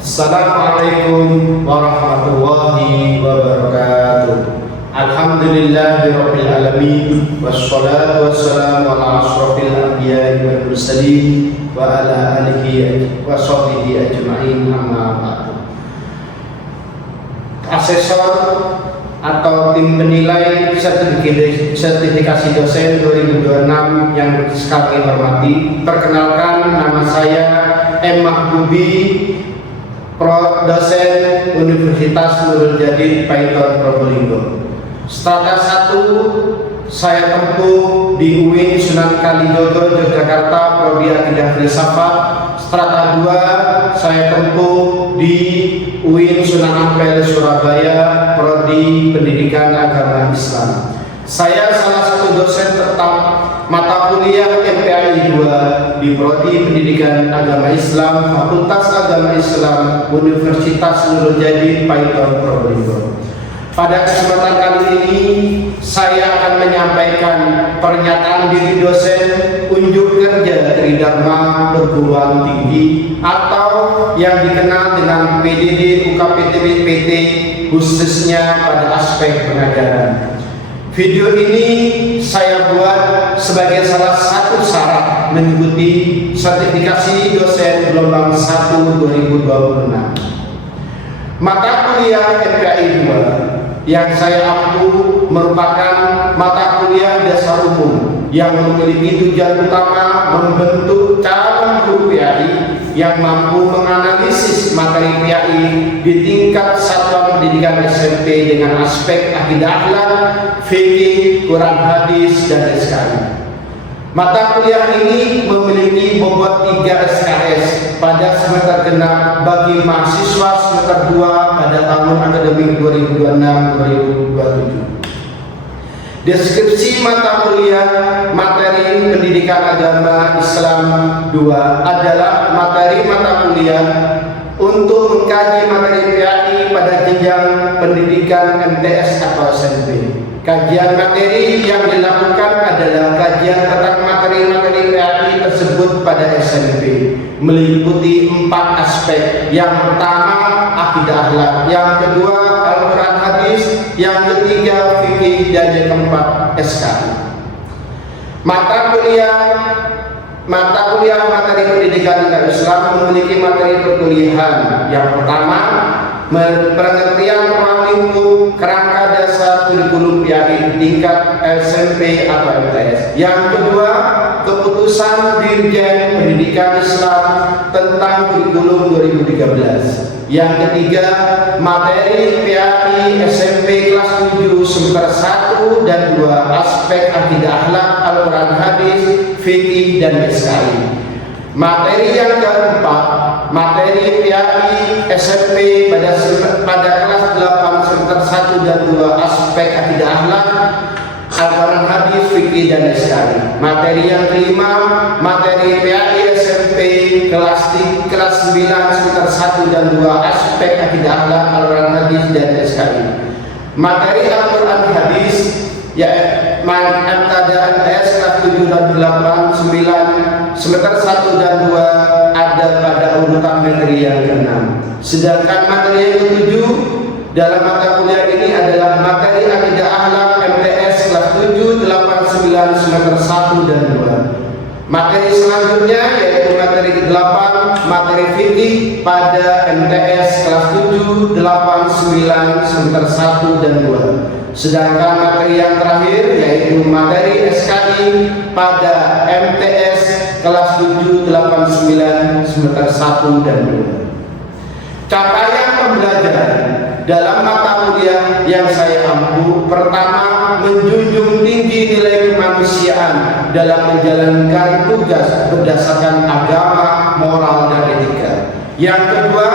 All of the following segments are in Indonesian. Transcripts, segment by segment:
Assalamualaikum warahmatullahi wabarakatuh. Alhamdulillahirabbil alamin wassalatu wassalamu ala asyrofil anbiya'i wal mursalin wa ala alihi wa sahbihi ajma'in, amma ba'du. Asesor atau tim penilai sertifikasi dosen 2026 yang sekali hormati, perkenalkan, nama saya M. Mahbubi, dosen Universitas Nurul Jadid Paiton Probolinggo. Strata 1 saya tempuh di UIN Sunan Kalijodo Yogyakarta, Prodi Akidah Filsafat. Strata 2 saya tempuh di UIN Sunan Ampel Surabaya, Prodi Pendidikan Agama Islam. Saya salah satu dosen tetap mata kuliah MPAI 2 di Prodi Pendidikan Agama Islam, Fakultas Agama Islam, Universitas Nurul Jadid Paiton Probolinggo. Pada kesempatan kali ini saya akan menyampaikan pernyataan diri dosen unjuk kerja Tridharma Perguruan Tinggi atau yang dikenal dengan PDD UKPTB-PT, khususnya pada aspek pengajaran. Video ini saya buat sebagai salah satu syarat mengikuti sertifikasi dosen gelombang 1 2026. Mata kuliah MPAI 2 yang saya ampu merupakan mata kuliah dasar umum yang memiliki tujuan utama membentuk calon guru PAI yang mampu menganalisis materi PAI di tingkat satuan pendidikan SMP dengan aspek akidah akhlak, fikih, Quran hadis, dan SKI. Mata kuliah ini memiliki bobot 3 SKS pada semester genap bagi mahasiswa semester 2 pada tahun akademik 2026-2027. Deskripsi mata kuliah materi pendidikan agama Islam 2 adalah materi mata kuliah untuk mengkaji materi PAI pada jenjang pendidikan MTS atau SMP. Kajian materi yang dilakukan adalah kajian tentang materi-materi PAI tersebut pada SMP, meliputi 4 aspek. Yang pertama akidah akhlak, yang kedua Al-Quran hadis, yang ketiga fikih, dan yang keempat SKI. Mata kuliah materi pendidikan agama Islam memiliki materi perkuliahan. Yang pertama, pengertian ruang lingkup kerangka dasar kurikulum PAI tingkat SMP atau MTS. Yang kedua, keputusan Dirjen Pendidikan Islam tentang kurikulum 2013. Yang ketiga, materi PAI SMP kelas 7 semester 1 dan 2 aspek akidah akhlak, Al-Quran hadis, fikih, dan SKI. Materi yang keempat, materi PAI SMP pada kelas 8 semester 1 dan 2 aspek akidah akhlak, Al-Quran hadis, fikih, dan SKI. Materi yang kelima, materi PAI SMP kelas 9 semester 1 dan 2 aspek akidah akhlak, Al-Quran hadis, dan SKI. Materi Al-Quran hadis MTADA MTS kelas 7 dan 8, 9 semester 1 dan 2 ada pada urutan materi yang ke-6. Sedangkan materi yang ke-7 dalam mata kuliah ini adalah materi akidah akhlak MTS kelas 7, 8, 9 semester 1 dan 2. Materi selanjutnya yaitu materi ke-8, materi fikih pada MTS kelas 7, 8, 9 semester 1 dan 2. Sedangkan materi yang terakhir yaitu materi SKI pada MTS kelas 7, 8, 9 semester 1 dan 2. Capaian pembelajaran dalam mata kuliah yang saya ampu, pertama, menjunjung tinggi nilai kemanusiaan dalam menjalankan tugas berdasarkan agama, moral, dan etika. Yang kedua,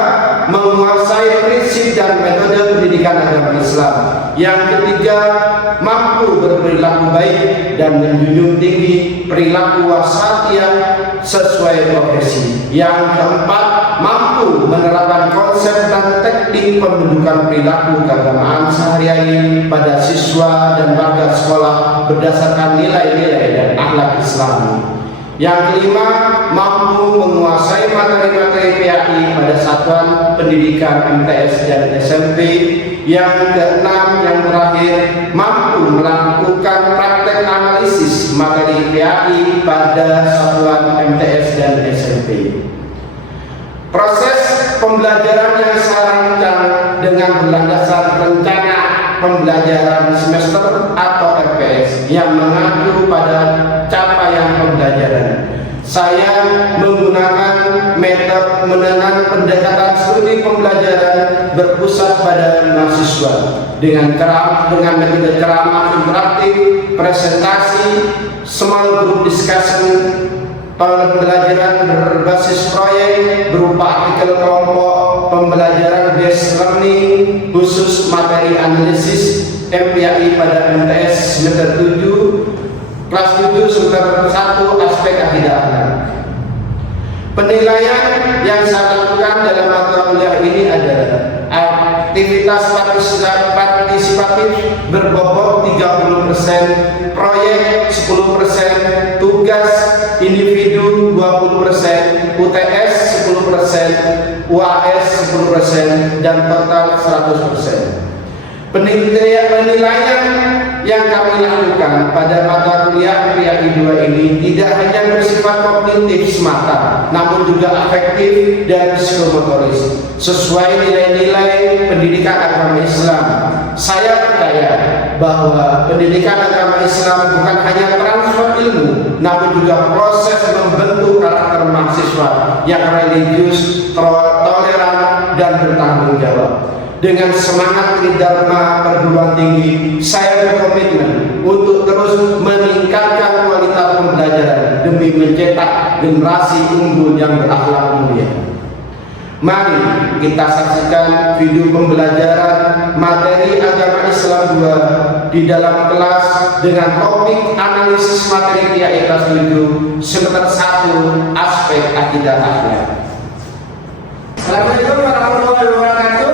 menguasai prinsip dan metode pendidikan agama Islam. Yang ketiga, mampu berperilaku baik dan menjunjung tinggi perilaku wasatiyah sesuai profesi. Yang keempat, mampu menerapkan konsep dan teknik pembentukan perilaku keagamaan sehari-hari pada siswa dan warga sekolah berdasarkan nilai-nilai dan akhlak Islami. Yang kelima, mampu menguasai materi-materi PAI pada satuan pendidikan MTS dan SMP. Yang keenam, yang terakhir, mampu melakukan praktek analisis materi PAI pada satuan MTS dan SMP. Proses pembelajaran yang saya rancang dengan berlandaskan rencana pembelajaran semester atau RPS yang mengacu pada capaian pembelajaran. Saya menggunakan metode mengenai pendekatan studi pembelajaran berpusat pada mahasiswa dengan metode ceramah interaktif, presentasi, small group discussion, pembelajaran berbasis proyek berupa artikel kelompok, pembelajaran based learning khusus materi analisis MPAI pada MTS semester 7, kelas 7 semester 1 aspek akidah akhlak. Penilaian yang saya lakukan dalam mata kuliah ini adalah aktivitas partisipatif berbobot 30%, proyek 10%, tugas individu 20%, UTS 10%, UAS 10%, dan total 100%. Penilaian yang kami lakukan pada mata kuliah PAI 2 ini tidak hanya bersifat kognitif semata, namun juga afektif dan psikomotoris sesuai nilai-nilai pendidikan agama Islam. Saya percaya bahwa pendidikan agama Islam bukan hanya transfer ilmu, namun juga proses membentuk karakter mahasiswa yang religius, toleran, dan bertanggung jawab. Dengan semangat Tridharma perguruan tinggi, saya berkomitmen untuk terus meningkatkan kualitas pembelajaran demi mencetak generasi unggul yang berakhlak mulia. Mari kita saksikan video pembelajaran materi agama Islam 2 di dalam kelas dengan topik analisis materi PAI kelas 7 semester 1 aspek akidah akhlak. Assalamualaikum warahmatullahi wabarakatuh.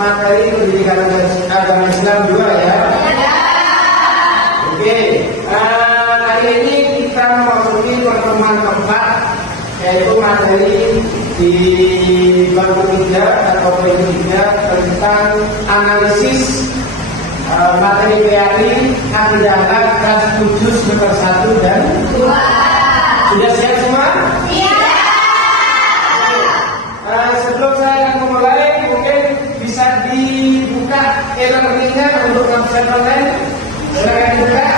Materi pendidikan agama Islam 2 ya. Oke, hari ini kita memasuki pertemuan keempat, yaitu materi di bab 3 atau poin 3 tentang analisis materi PAI akidah akhlak kelas 7 semester 1 dan 2. Sudah siap semua? Iya. Sebelum saya akan memulai, mungkin bisa dibuka e-learningnya untuk absen online. Silakan dibuka.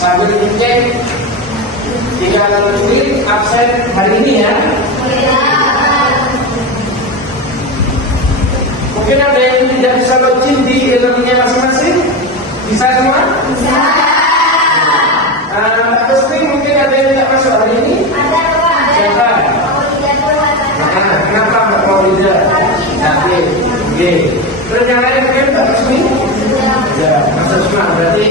Sambil dicek 30 menit absen hari ini ya. Mungkin ada yang tidak bisa login di e-learningnya masing-masing. Bisa semua? Bisa. Mbak Kusti, mungkin ada yang tidak masuk hari ini? Ada. Siapa? Kenapa Mbak Maulida? Oke. Terus yang lain mungkin Mbak Kusmi? Ya, masuk semua. Berarti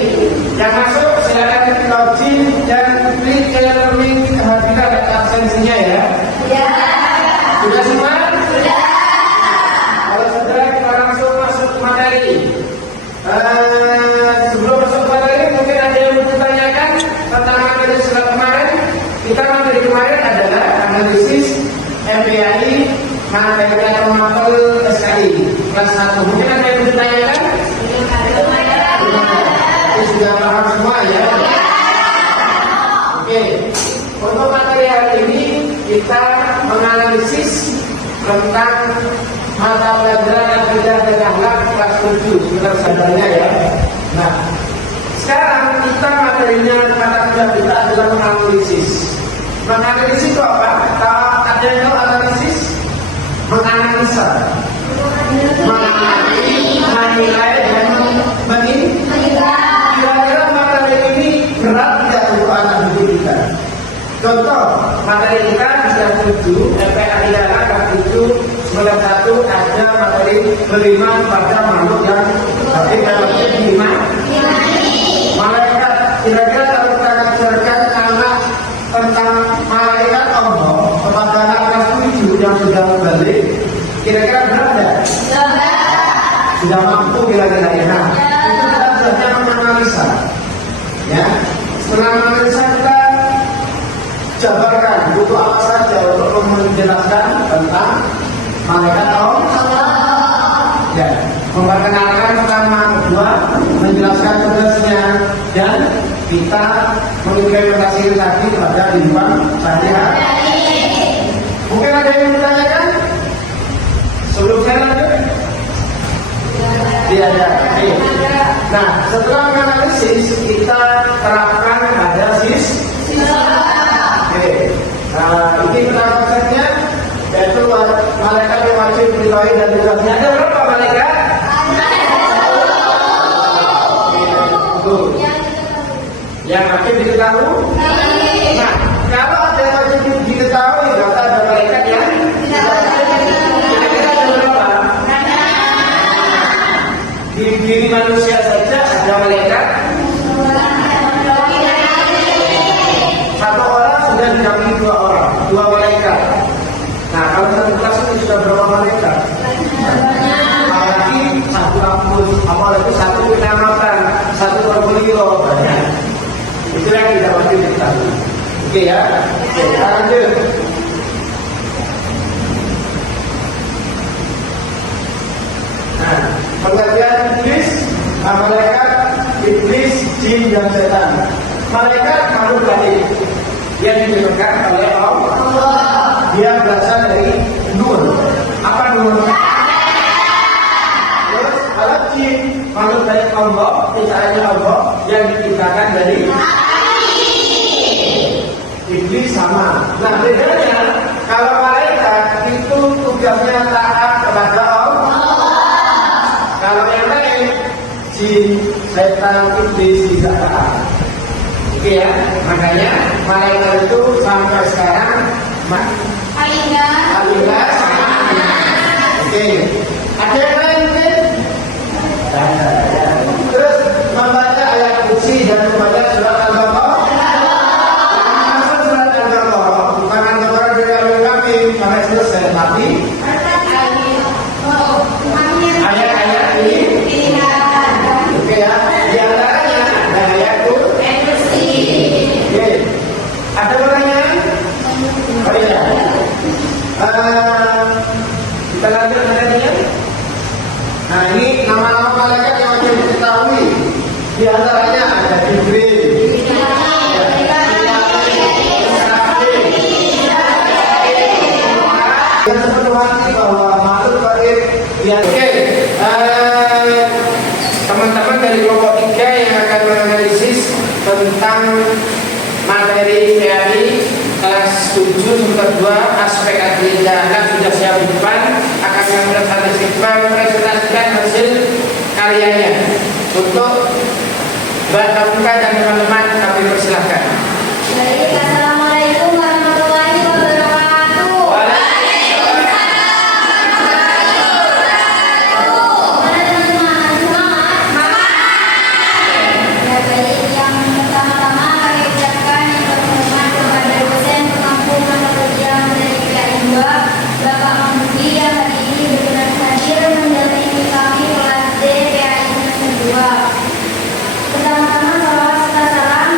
yang masuk silakan login dan klik e-learning kehadiran dan absensinya ya. Ya. Sudah semua? Sudah. Kalau sudah, kita langsung masuk ke materi. Sebelum masuk ke materi, mungkin ada yang mau ditanyakan tentang materi surat kemarin. Kita materi kemarin adalah analisis MPAI materi atau SKI kelas 1. Mungkin ada yang ditanyakan? Sudah paham semua ya? Oke. Untuk materi hari ini kita menganalisis tentang mata pelajaran akidah dan akhlak kelas 7 semester sadarnya ya. Nah, sekarang kita materinya mata kuliah kita adalah menganalisis. Menganalisis itu apa? Ada yang tahu analisis? Menganalisa, menilai dan menilai. Kira-kira materi ini berat tidak untuk anak didik kita? Contoh, materi kita bisa 7 MPAI kelas 7 sebelah satu ada materi beriman pada makhluk yang tapi kalau beriman malaikat. Kira-kira kalau kita ajarkan anak tentang malaikat Allah kepada anak kelas 7 yang sudah balik, kira-kira benar tidak? Sudah mampu kira-kira ya. Nah, itu kita belajar menganalisa. Ya, setelah menganalisa kita jabarkan butuh apa saja untuk menjelaskan tentang malaikat Allah. Ya, memperkenalkan pertama, kedua, menjelaskan tugasnya, dan kita mengimplementasikan tadi pada kehidupan sehari-hari. Mungkin ada yang bertanyakan? Sebelum saya lanjut? Tidak ada. Nah, setelah menganalisis, kita terapkan pada ini pertama konsepnya, yaitu malaikat yang wajib diketahui dan tugasnya. Ada berapa malaikat? Yang wajib diketahui. Nah, kalau ada yang wajib diketahui, berarti ada malaikat yang kira-kira ada berapa? Diri manusia saja ada malaikat. Satu orang sudah didampingi dua malaikat. Nah, kalau satu kelas ini sudah berapa malaikat? Apalagi satu kampus, apalagi satu kecamatan, satu portfolio banyak. Itu yang tidak wajib diketahui. Oke ya. Oke, kita lanjut. Nah, pengertian iblis, malaikat, iblis, jin dan setan. Malaikat makhluk gaib yang diciptakan oleh Allah. Dia berasal dari nur. Apa nur? Terus kalau jin makhluk dari Allah, ciptaannya Allah yang diciptakan dari iblis sama. Nah, bedanya kalau malaikat itu tugasnya taat kepada Allah. Kalau yang lain jin, setan, iblis tidak taat. Oke ya, makanya malaikat itu sampai sekarang Alhamdulillah sama. Oke, ada yang lain mungkin? Ya. Terus membaca ayat kursi dan membaca surat Al-Baqarah. Masuk surat Al-Baqarah, bukan Al-Baqarah dari kami sampai selesai, tapi ayat-ayat ini. Oke ya, di antaranya ada ayat kursi. Oke, ada pertanyaan? Oh iya. Kita lanjut materinya. Nah, ini nama-nama malaikat yang wajib diketahui. Di antaranya ada Jibril, yang sepenuhnya bahwa makhluk gaib. Oke, teman-teman dari kelompok 3 yang akan menganalisis tentang materi PAI kelas 7 semester 2 aspek akidah anak sudah siap di depan, akan mempresentasikan hasil karyanya. Untuk Mbak Kamuka dan teman-teman kami persilahkan. Baik, assalamualaikum warahmatullahi wabarakatuh. Mana teman-teman semangat? Ya baik, yang pertama-tama kami ucapkan yang terhormat kepada dosen pengampu mata kuliah dari PAI 2, Bapak Mahmudi yang hari ini berkenan hadir mendampingi kami kelas D PAI semester 2. Pertama-tama salawat serta salam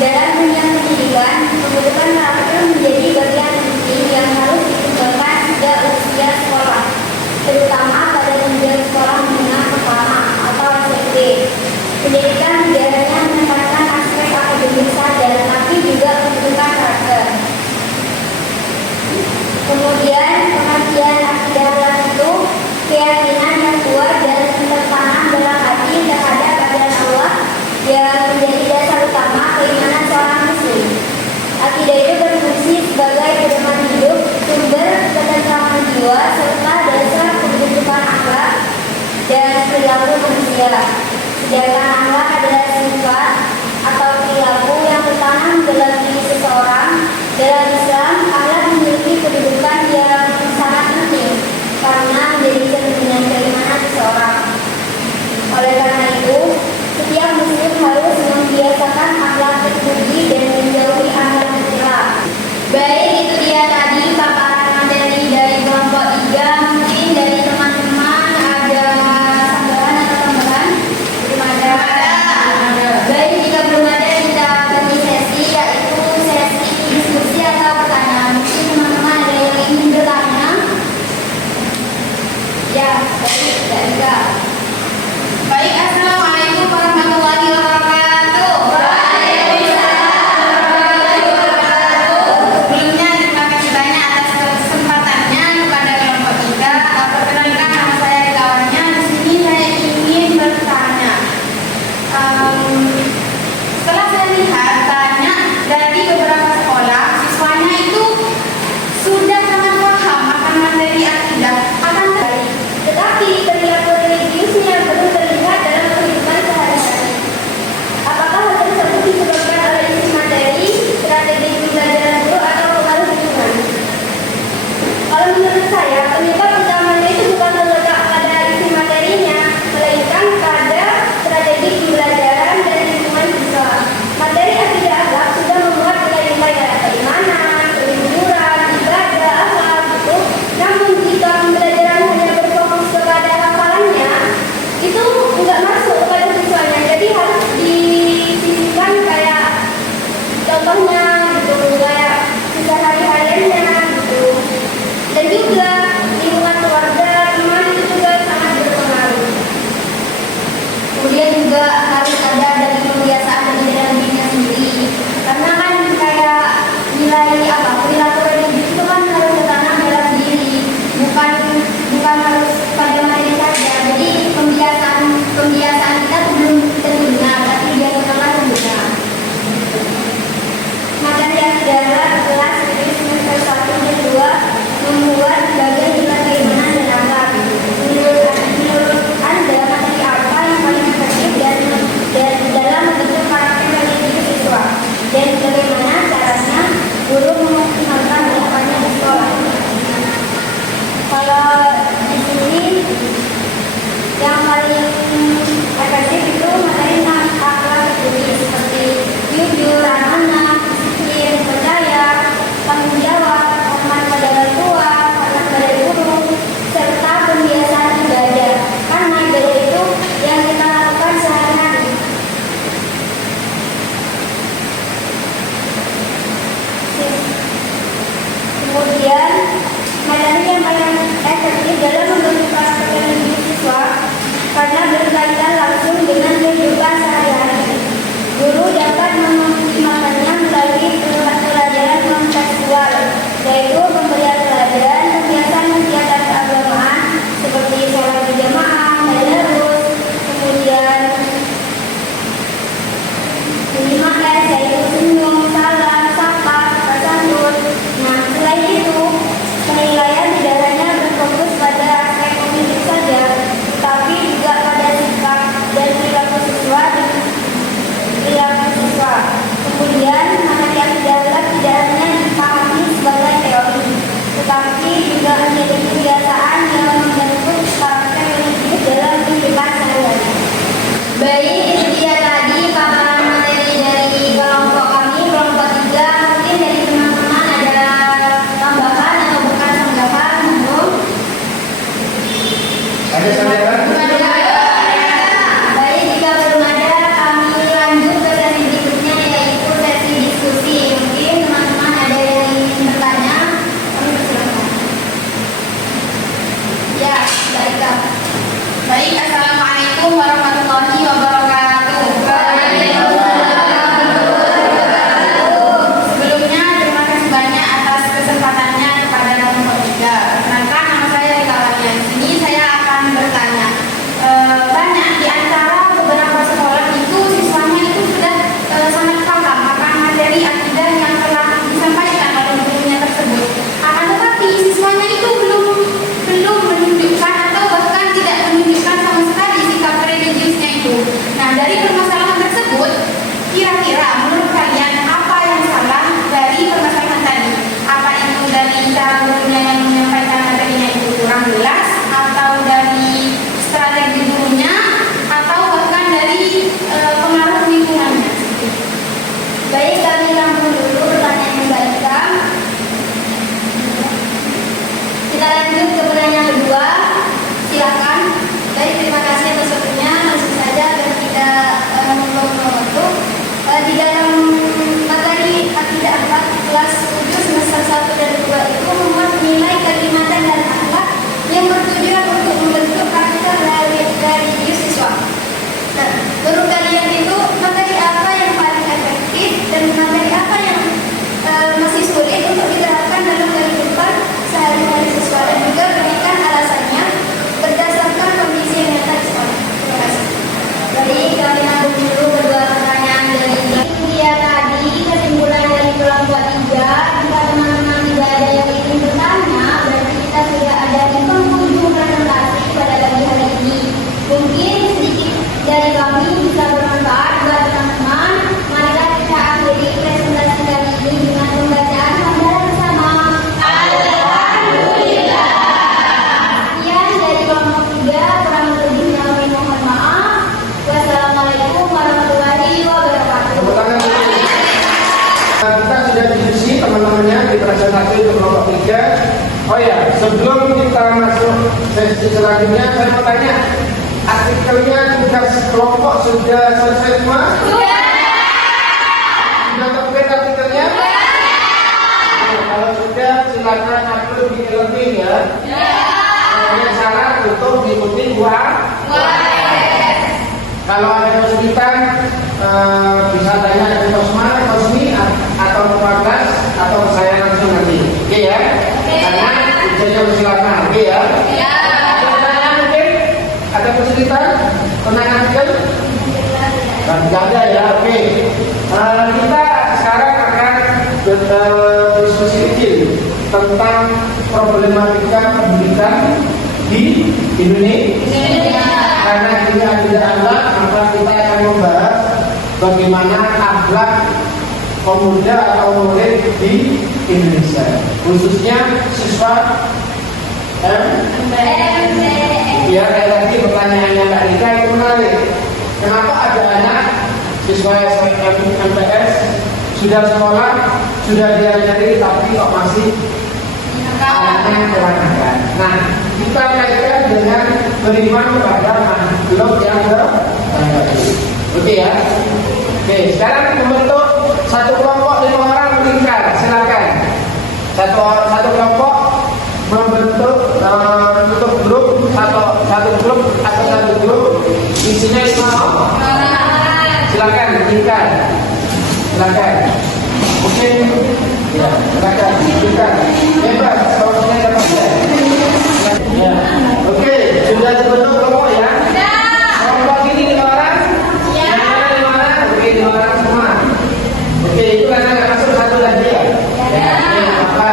Dalam dunia pendidikan, pendidikan karakter menjadi bagian penting yang harus dikembangkan sejak usia sekolah, terutama pada jenjang sekolah menengah pertama atau SMP. Pendidikan tidak hanya menekankan aspek akademik saja, tapi juga pendidikan karakter. Kemudian pengertian akidah itu keyakinan yang kuat dan tertanam dalam hati terhadap ajaran Allah yang menjadi dasar utama keimanan seorang muslim. Akidah itu berfungsi sebagai pedoman hidup, sumber ketentraman jiwa, serta dasar pembentukan akhlak dan perilaku manusia. Sedangkan akhlak adalah sifat atau perilaku yang tertanam dalam diri seseorang. Dalam Islam, akhlak memiliki kedudukan yang sangat penting karena menjadi cerminan keimanan seseorang. Oleh karena itu, setiap muslim harus membiasakan akhlak terpuji dan menjauhi akhlak tercela. Baik, itu dia tadi paparan materi dari kelompok 3. Mungkin dari teman-teman ada tambahan atau tambahan? Belum ada. Baik, jika belum ada kita ganti sesi, yaitu sesi diskusi atau pertanyaan. Mungkin teman-teman ada yang ingin bertanya? Ya, baik, Kak. Baik, assalamualaikum warahmatullahi wabarakatuh. Sebelumnya terima kasih banyak atas kesempatannya kepada kelompok 3. Perkenalkan nama saya kawannya. Di sini saya ingin bertanya. Setelah saya lihat banyak dari beberapa sekolah, siswanya itu sudah sangat paham akan materi akidah, akan Tetapi perilaku religiusnya belum terlihat dalam kehidupan sehari-hari. Apakah hal tersebut disebabkan oleh isi materi, strategi pembelajaran guru, atau pengaruh lingkungan? Kalau menurut saya, penyebab utamanya itu bukan terletak pada isi materinya, melainkan pada strategi pembelajaran dan lingkungan siswa. Materi akidah akhlak sudah memuat nilai-nilai dalam keimanan, kejujuran, ibadah, akhlak gitu. Namun jika pembelajaran hanya berfokus kepada hafalannya, itu nggak masuk kepada siswanya. Jadi harus disisihkan kayak contohnya gitu, kayak kisah hari-hariannya gitu. Dan juga lingkungan keluarga, teman itu juga sangat berpengaruh. Kemudian juga harus ada dari kebiasaan dari dalam dirinya sendiri. Karena kan kayak nilai perilaku religius itu kan harus tertanam dalam diri, bukan harus pada materi saja. Jadi pembiasaan kita tuh belum tentu benar, tapi biasakanlah yang benar. Materi akidah kelas dari semester 1 dan 2 membuat bagian nilai keimanan dan akhlak. Menurut Anda, materi apa yang paling efektif dan dalam membentuk karakter religius siswa? Dan bagaimana caranya guru mengoptimalkan belajarnya di sekolah? Kalau di sini yang paling efektif itu materi tentang akhlak terpuji seperti jujur, amanah, disiplin, percaya, tanggung jawab, hormat pada orang tua, hormat pada guru, serta pembiasaan ibadah. Karena ibadah itu yang kita lakukan sehari-hari. Kemudian materi yang paling efektif dalam membentuk karakter religius siswa karena berkaitan langsung dengan kehidupan sehari-hari. Guru dapat mengoptimalkannya melalui pelajaran kontekstual, yaitu pemberian pelajaran kegiatan keagamaan seperti sholat berjamaah, tadarus, kemudian 5S yaitu senyum, salam, sapa, tasawuf. Nah, selain itu, penilaian tidak hanya berfokus pada aspek kognitif saja, tetapi juga pada sikap dan perilaku siswa Baik, kami rangkum dulu pertanyaan yang Mbak Ika. Kita lanjut ke pertanyaan kedua. Silakan. Baik, terima kasih atas waktunya. Langsung saja agar tidak membuang waktu. Di dalam materi akidah akhlak kelas 7 semester 1 dan 2 itu memuat nilai kelimatan dan akhlak yang bertujuan untuk membentuk karakter religius siswa. Nah, menurut kalian itu materi apa yang paling efektif dan materi apa yang masih sulit untuk diterapkan dalam kehidupan sehari-hari siswa, dan juga berikan alasannya berdasarkan kondisi yang nyata di sekolah. Terima kasih. Baik, kami rangkum dulu kedua pertanyaan dari dia tadi. Kesimpulan dari kelompok 3, jika teman-teman tidak ada yang ingin bertanya, berarti kita sudah ada di penghujung presentasi pada pagi hari ini. Mungkin sedikit dari kami bisa bermanfaat buat teman-teman. Marilah kita akhiri presentasi kali ini dengan pembacaan hamdalah bersama. Alhamdulillah. Sekian dari kelompok 3, kurang lebihnya kami mohon maaf. Wassalamualaikum warahmatullahi wabarakatuh. Kita sudah diskusi teman-temannya di presentasi untuk kelompok 3. Oh ya, sebelum kita masuk sesi selanjutnya, saya mau tanya, artikelnya tugas kelompok sudah selesai semua? Sudah terbit artikelnya? Nah, kalau sudah, silakan upload di Elevate ya. Hanya syarat untuk diikuti Kalau ada kesulitan, bisa tanya ke Kosmi atau Mufadas atau saya langsung nanti. Oke ya? Karena ujiannya silakan. Oke ya? Mungkin ada kesulitan? Tenang artikel? Tidak ada ya? Oke. Kita sekarang akan diskusi kecil tentang problematika pendidikan di Indonesia. Karena ini akidah akhlak, maka kita akan membahas bagaimana akhlak pemuda atau murid di Indonesia, khususnya siswa Ya, tadi pertanyaannya Mbak Rika itu menarik. Kenapa ada anak siswa MPS sudah sekolah, sudah diajari, tapi kok masih anaknya kurang ajar? Nah, kita kaitkan dengan beriman kepada makhluk yang terbaik. Oke ya. Oke, sekarang membentuk satu kelompok 5 orang meningkat. Silakan. Satu kelompok membentuk grup satu grup atau satu grup isinya 5 orang. Silakan meningkat. Silakan. Mungkin ya, silakan meningkat. Bebas, kalau saya dapat ya. Oke, sudah terbentuk kelompok ya? Kelompok ini 5 orang? Ya. 5 orang? Oke, 5 orang semua. Oke, itu karena masuk satu lagi ya? Ya. Oke,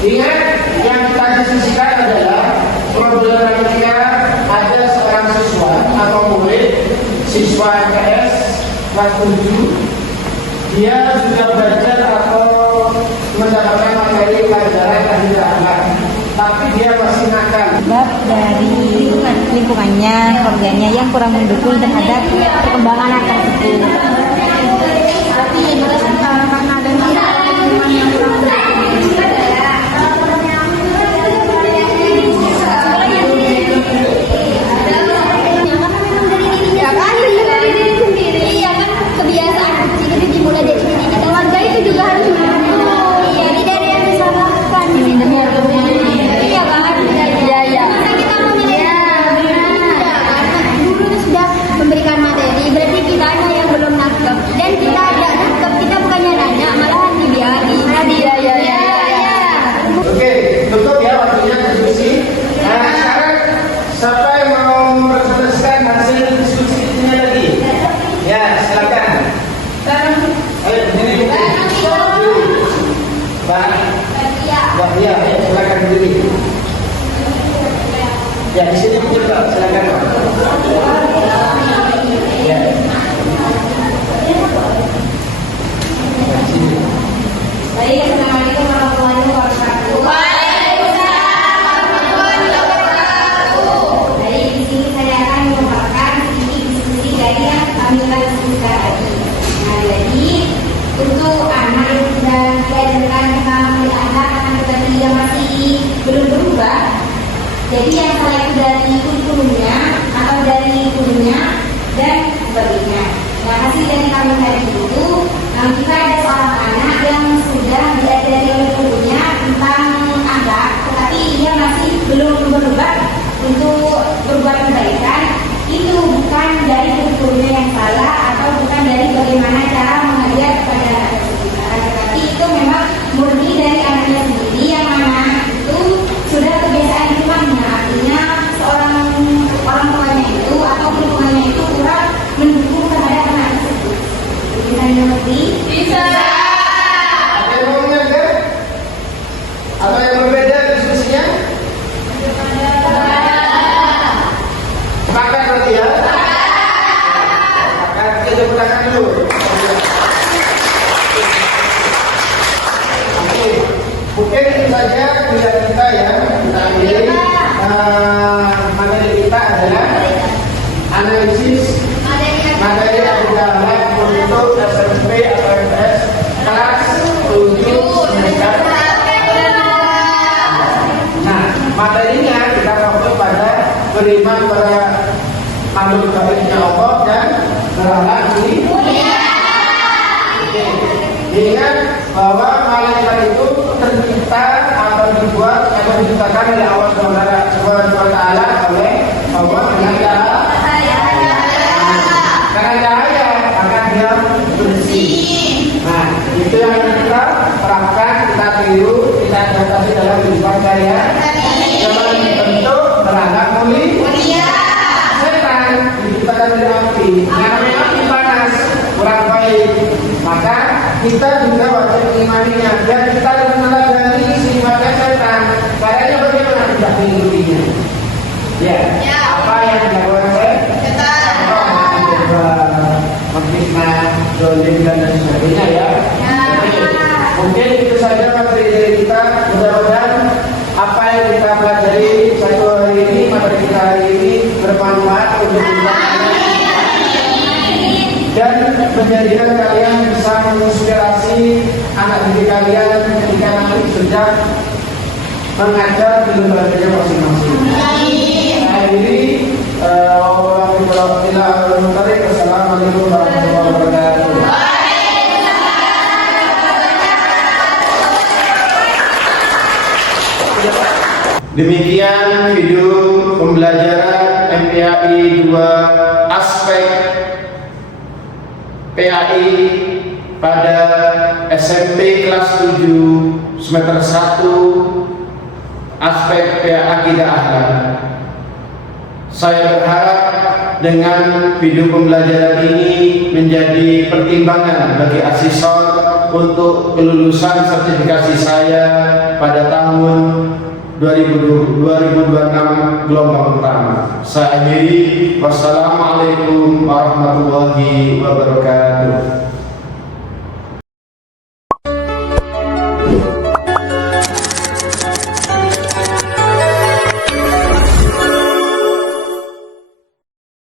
ingat, yang kita diskusikan adalah problematika ada seorang siswa atau murid siswa MPS kelas 7. Dia sudah belajar atau mendapatkan materi pelajaran akidah akhlak, tapi dia masih nakal. Sebab dari lingkungannya, keluarganya yang kurang mendukung terhadap perkembangan anak tersebut. Tapi karena ada lingkungan yang kurang mendukung. Juga harus mendukung. Iya, tidak ada yang disalahkan. Iya kan? Iya. Masa kita memilih dulu sudah memberikan materi, berarti kita yang belum nakal. Jadi yang salah itu dari kurikulumnya atau dari gurunya dan sebagainya. Nah, hasil dari kami tadi itu, jika ada seorang anak yang sudah diajari oleh gurunya tentang akhlak, tetapi dia masih belum berubah untuk berbuat kebaikan, itu bukan dari kurikulumnya yang salah atau bukan dari bagaimana cara mengajar kepada anak tersebut, tetapi itu memang murni dari anaknya sendiri yang mana itu sudah kebiasaan di rumahnya. Artinya seorang orang tuanya itu atau lingkungannya itu kurang mendukung terhadap anak tersebut. Bisa dimengerti? Bisa. Ada yang mau mengajar? Atau yang berbeda diskusinya? Sepakat berarti ya? Sepakat, kita tepuk tangan dulu. Oke, mungkin itu saja kuliah kita ya. Kita ambil materi kita adalah analisis materi agama untuk SMP atau MS kelas 7 semester. Nah, materinya kita fokus pada beriman pada makhluk gaibnya Allah dan berakhlak di mulia. Oke, ingat bahwa malaikat itu tercipta atau dibuat atau diciptakan oleh Allah Subhanahu wa Ta'ala oleh Allah dengan karena cahaya maka dia bersih. Nah, itu yang kita terapkan, kita tiru, kita adaptasi dalam kehidupan saya. Jangan bentuk berangkat mulia. Setan diciptakan dari api, namanya api panas, kurang baik. Maka kita juga wajib mengimaninya dan kita harus meneladani sifatnya setan. Caranya bagaimana tidak mengikutinya? Ya, apa yang dilakukan setan? Memfitnah, dolim dan lain sebagainya ya. Mungkin itu saja materi dari kita. Mudah-mudahan apa yang kita pelajari satu hari ini, materi kita hari ini bermanfaat untuk kita dan menjadikan kalian bisa menginspirasi anak didik kalian ketika nanti sudah mengajar di lembaganya masing-masing. Assalamualaikum warahmatullahi wabarakatuh. Demikian video pembelajaran MPAI 2 aspek PAI pada SMP kelas 7 semester 1 aspek PA akidah akhlak. Saya berharap dengan video pembelajaran ini menjadi pertimbangan bagi asesor untuk kelulusan sertifikasi saya pada tahun 2026 gelombang pertama. Saya akhiri. Wassalamualaikum warahmatullahi wabarakatuh.